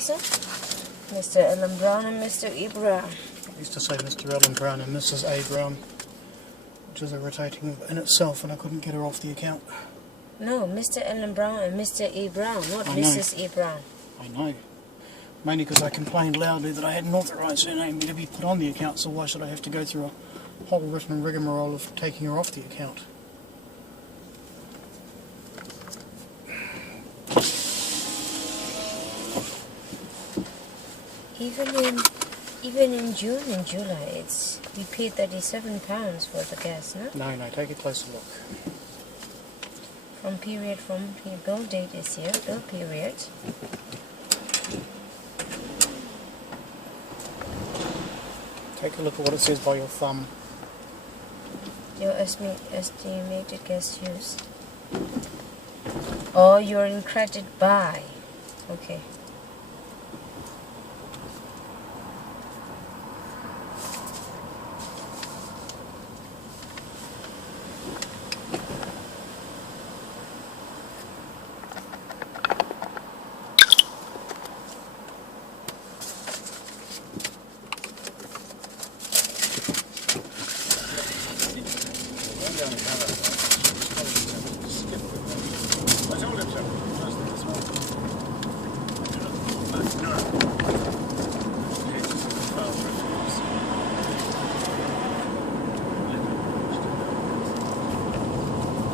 Mr. Ellen Brown and Mr. E. Brown. I used to say Mr. Ellen Brown and Mrs. A. Brown, which is irritating in itself, and I couldn't get her off the account. No, Mr. Ellen Brown and Mr. E. Brown, not Mrs. E. Brown. I know. Mainly because I complained loudly that I hadn't authorised her name to be put on the account, so why should I have to go through a whole written rigmarole of taking her off the account? Even in June and July, we paid £37 for the gas, no? No, take a closer look. From bill date is here, bill period. Take a look at what it says by your thumb. Your estimated gas use. Oh, you're in credit by. Okay.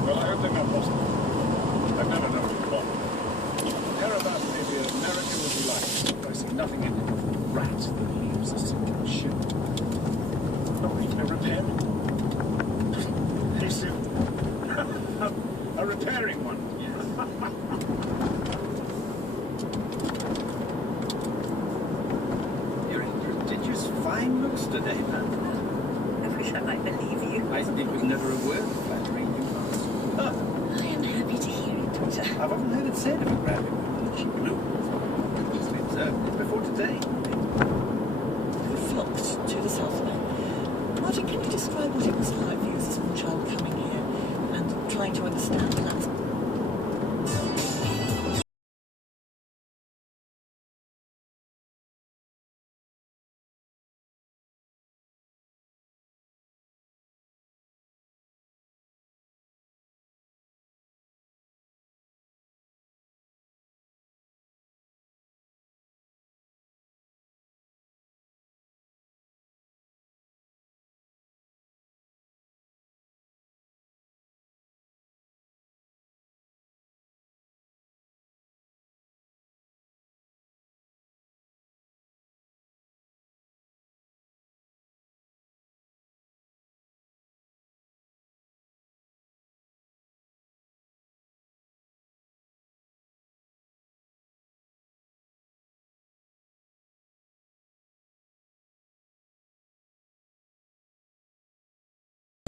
Well, I hope they're not possible. I've never known it before. Thereabouts, maybe America will be like. I see nothing in it but a rat that leaves a sinking ship. Not even a repairing one. Hey, Sue. A repairing one. Yes. You're in prodigious fine looks today, man. I wish I might believe you. I think it was never a word of flattery you asked. I am happy to hear it, Doctor. I've often heard it said of a rabbit that she blew. I've easily observed it before today. We flocked to the Southland. Martin, can you describe what it was like for you as a small child coming here and trying to understand the landscape?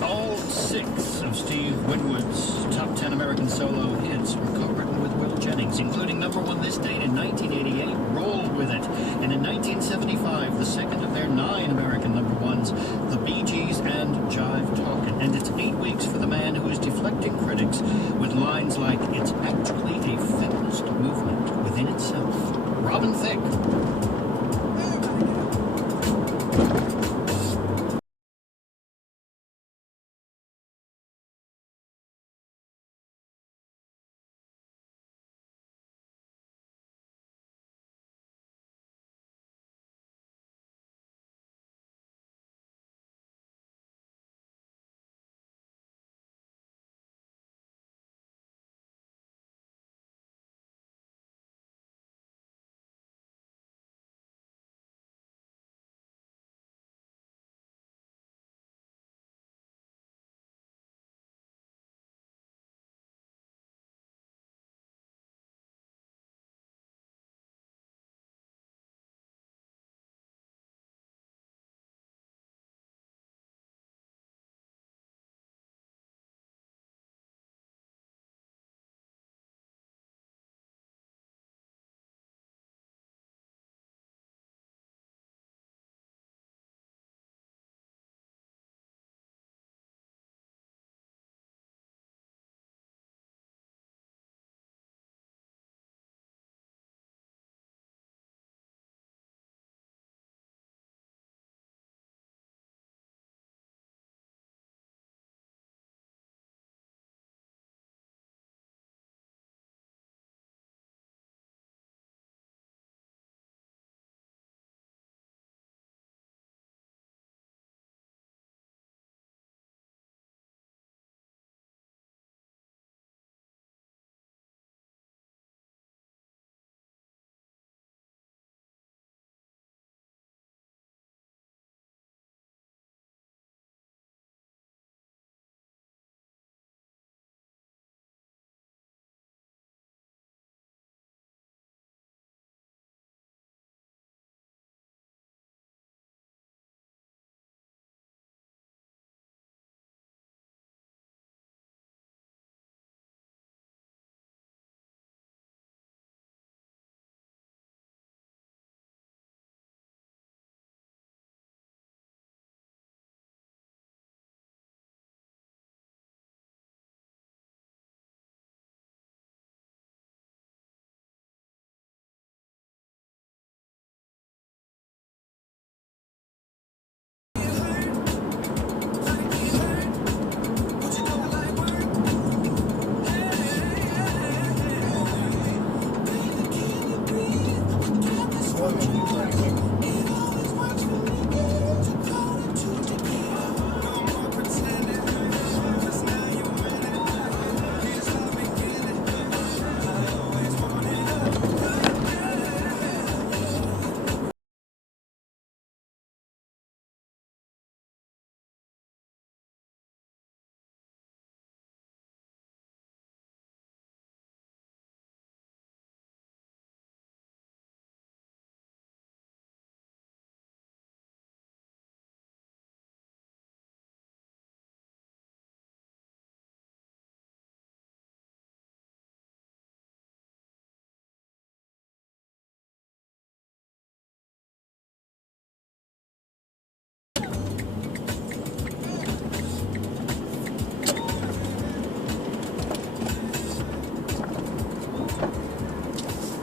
All 6 of Steve Winwood's top 10 American solo hits were co-written with Will Jennings, including number 1 this date in 1988, Roll With It, and in 1975, the second of their 9 American number 1s, The Bee Gees and Jive Talkin'. And it's 8 weeks for the man who is deflecting critics with lines like, "It's actually a feminist movement within itself." Robin Thicke.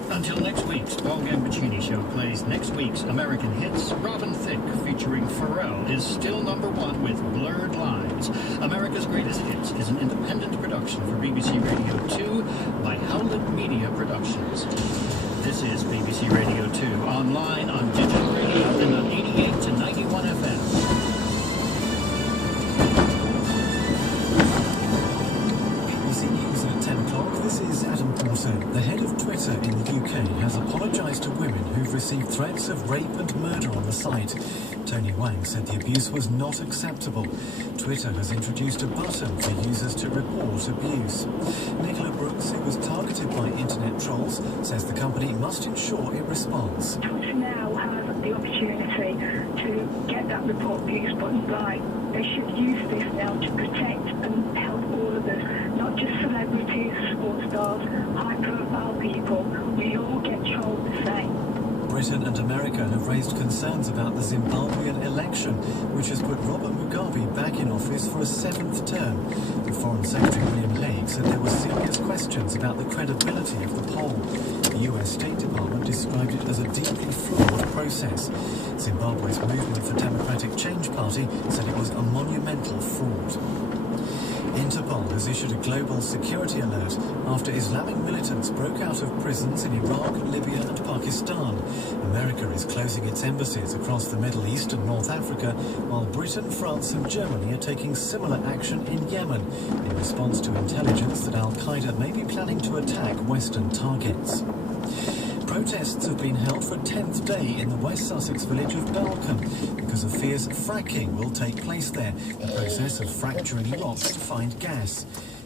Until next week's Paul Gambaccini Show plays next week's American Hits, Robin Thicke featuring Pharrell is still #1 with Blurred Lines. America's Greatest Hits is an independent production for BBC Radio 2 by Howlett Media Productions. This is BBC Radio 2, online, on digital radio, and on 88 to 91 FM. BBC News at 10 o'clock. This is Adam Porter. The head of Twitter in the UK has apologised to women who've received threats of rape and murder on the site. Tony Wang said the abuse was not acceptable. Twitter has introduced a button for users to report abuse. Nicola Brooks, who was targeted by internet trolls, says the company must ensure it responds. Twitter now has the opportunity to get that report abuse button right. They should use this now to protect and help all of us, not just celebrities, sports stars, high-profile people. We all get trolled the same. Britain and America have raised concerns about the Zimbabwean election, which has put Robert Mugabe back in office for a 7th term. The Foreign Secretary William Hague said there were serious questions about the credibility of the poll. The US State Department described it as a deeply flawed process. Zimbabwe's Movement for Democratic Change Party said it was a monumental fraud. Interpol has issued a global security alert after Islamic militants broke out of prisons in Iraq, Libya and Pakistan. America is closing its embassies across the Middle East and North Africa, while Britain, France and Germany are taking similar action in Yemen in response to intelligence that Al-Qaeda may be planning to attack Western targets. Protests have been held for a 10th day in the West Sussex village of Balcombe because of fears fracking will take place there, the process of fracturing rocks to find gas.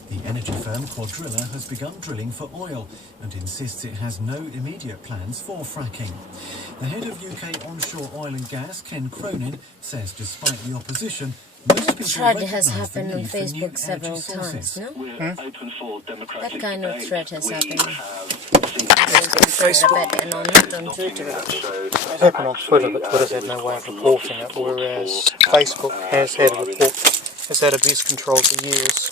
The energy firm Quadrilla has begun drilling for oil and insists it has no immediate plans for fracking. The head of UK onshore oil and gas, Ken Cronin, says despite the opposition, most people Thread has recognise the happened on need for new Facebook several energy times, sources. no? That kind of thread has happened. Facebook. And not on Twitter. It happened on Twitter, but Twitter's had no way of reporting it, whereas Facebook has had abuse control for years.